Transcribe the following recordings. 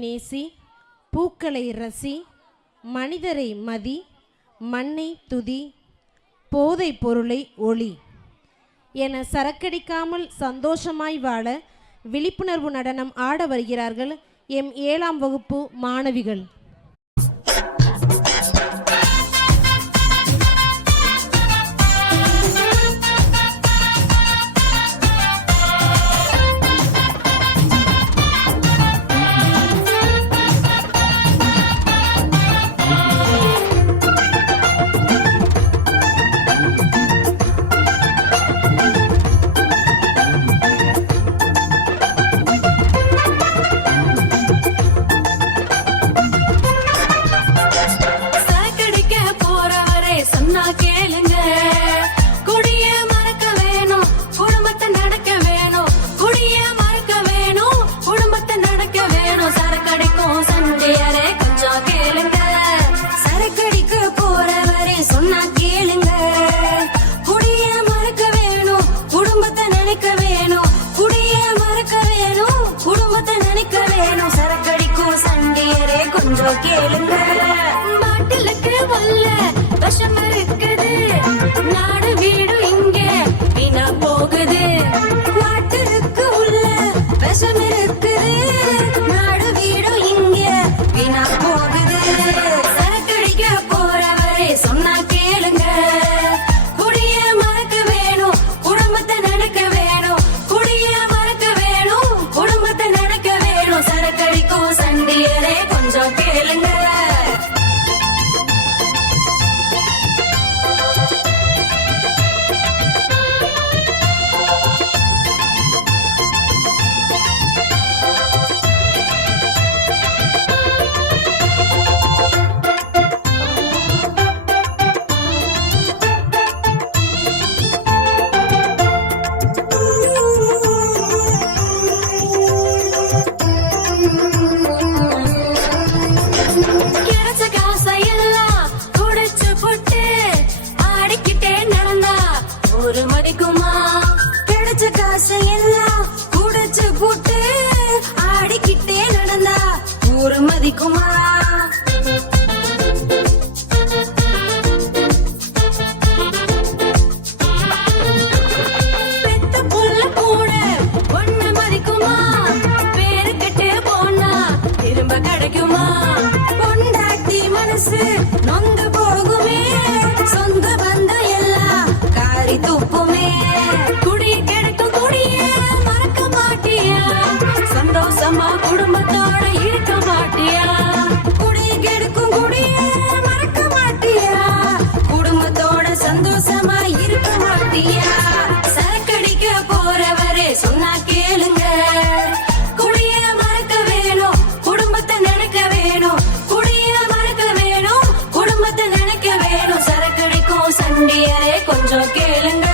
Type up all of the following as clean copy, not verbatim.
நேசி, பூக்களை ரசி, மனிதரை மதி, மண்ணை துதி, போதை பொருளை ஒளி என சரக்கடிக்காமல் சந்தோஷமாய் வாழ விழிப்புணர்வு நடனம் ஆட வருகிறார்கள் எம் 7ஆம் வகுப்பு மாணவிகள். கேளுங்க, பாட்டிலுக்கு வல்ல விஷம் இருக்குது, நாடு வீடு இங்கே வீணா போகுது. பாட்டிலுக்கு உள்ள விஷம் இருக்குது, நாடு வீடு இங்கே வீணா போகுது. சரக்கடிக்க போறவரே சொன்னா கேளுங்க, குடிய மறக்க வேணும், குடும்பத்தை நடக்க வேணும், குடிய மறக்க வேணும், குடும்பத்தை நடக்க வேணும். சரக்கடிக்கும் சண்டியரே கொஞ்சம் கேளுங்க. ஒரு மதிக்குமா கிடைச்ச காசை எல்லாம் குடிச்சு போட்டு ஆடிக்கிட்டே நடந்தா ஒரு மதிக்குமா? பெத்த புள்ள கூட ஒண்ணு மதிக்குமா? பேரு கெட்டு போனா திரும்ப கிடைக்குமா? பொண்டாட்டி மனசு நொந்து போகுமே, சொந்த பந்தம் எல்லாம் காரி துப்புமே. குடி கிடைக்கும் குடிய மறக்க மாட்டியா? சந்தோஷமா குடும்பத்தோட இருக்க மாட்டியா? குடி கிடைக்கும் குடிய மறக்க மாட்டியா? குடும்பத்தோட சந்தோஷமா இருக்க மாட்டியா? சரக்கடிக்க போறவரே சொன்னா கேளுங்க, குடிய மறக்க வேணும், குடும்பத்தை நினைக்க வேணும், குடிய மறக்க வேணும், குடும்பத்தை நினைக்க வேணும். சரக்கடிக்கும் சண்டியரே கொஞ்சம் கேளுங்க.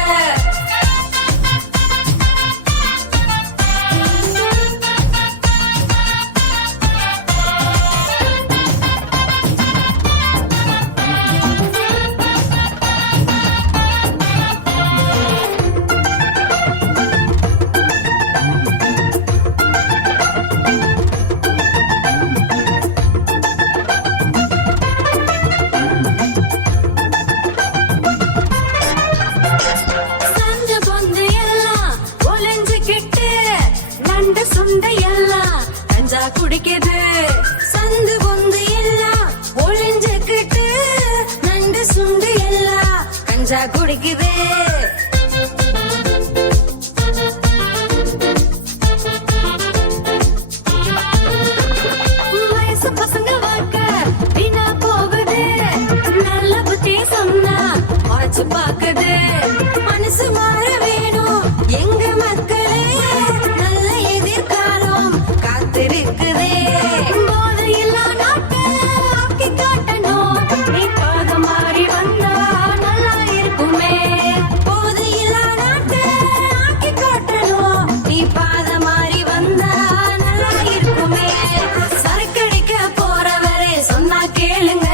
சுண்டையெல்லாம் கஞ்சா குடிக்குது, சந்து பொந்து எல்லாம் ஒளிஞ்சுக்கிட்டு நண்டு சுண்டு எல்லாம் கஞ்சா குடிக்குது. வயசு பசங்க வாழ்க்கை வீணா போகுது, நல்ல புத்தி சொன்னா உரைச்சு பாக்குது. மனசு மாற வேணும் எங்க மக்களே, நல்ல எதிர்காலம் காத்திருக்குதே. போதையில்லா நாட்டை ஆக்கி காட்டணும், நீ பாத மாறி வந்தா நல்லா இருக்குமே. போதையில்லா நாட்டை ஆக்கி காட்டணும், நீ பாத மாறி வந்தா நல்லா இருக்குமே. சரக்கடிக்க போறவரே சொன்னா கேளுங்க,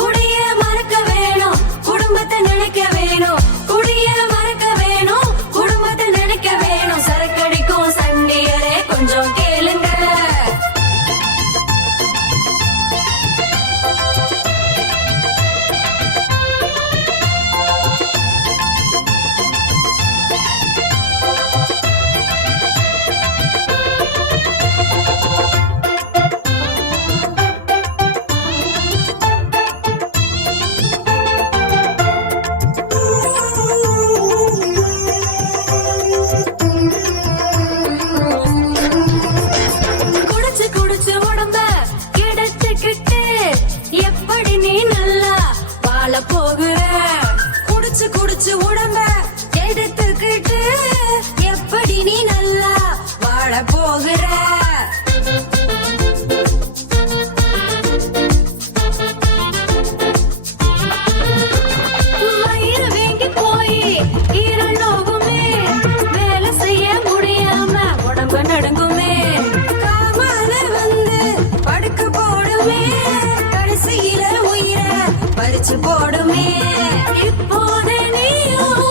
குடிய மறக்க வேணும், குடும்பத்தை நினைக்க வேணும், குடிய மறக்க வேணும், குடும்பத்தை நினைக்க வேணும். சரக்கடிக்கும் சண்டியரே கொஞ்சம் கேளுங்க. போகிற வயிறு வீங்கி போய் ஈரல் நோகுமே வேலை செய்ய முடியாம உடம்பு நடுங்குமே காமால வந்து படுக்க போடுமே கடைசியில உயிரை பறிச்சு போடுமே இப்போது நீயும்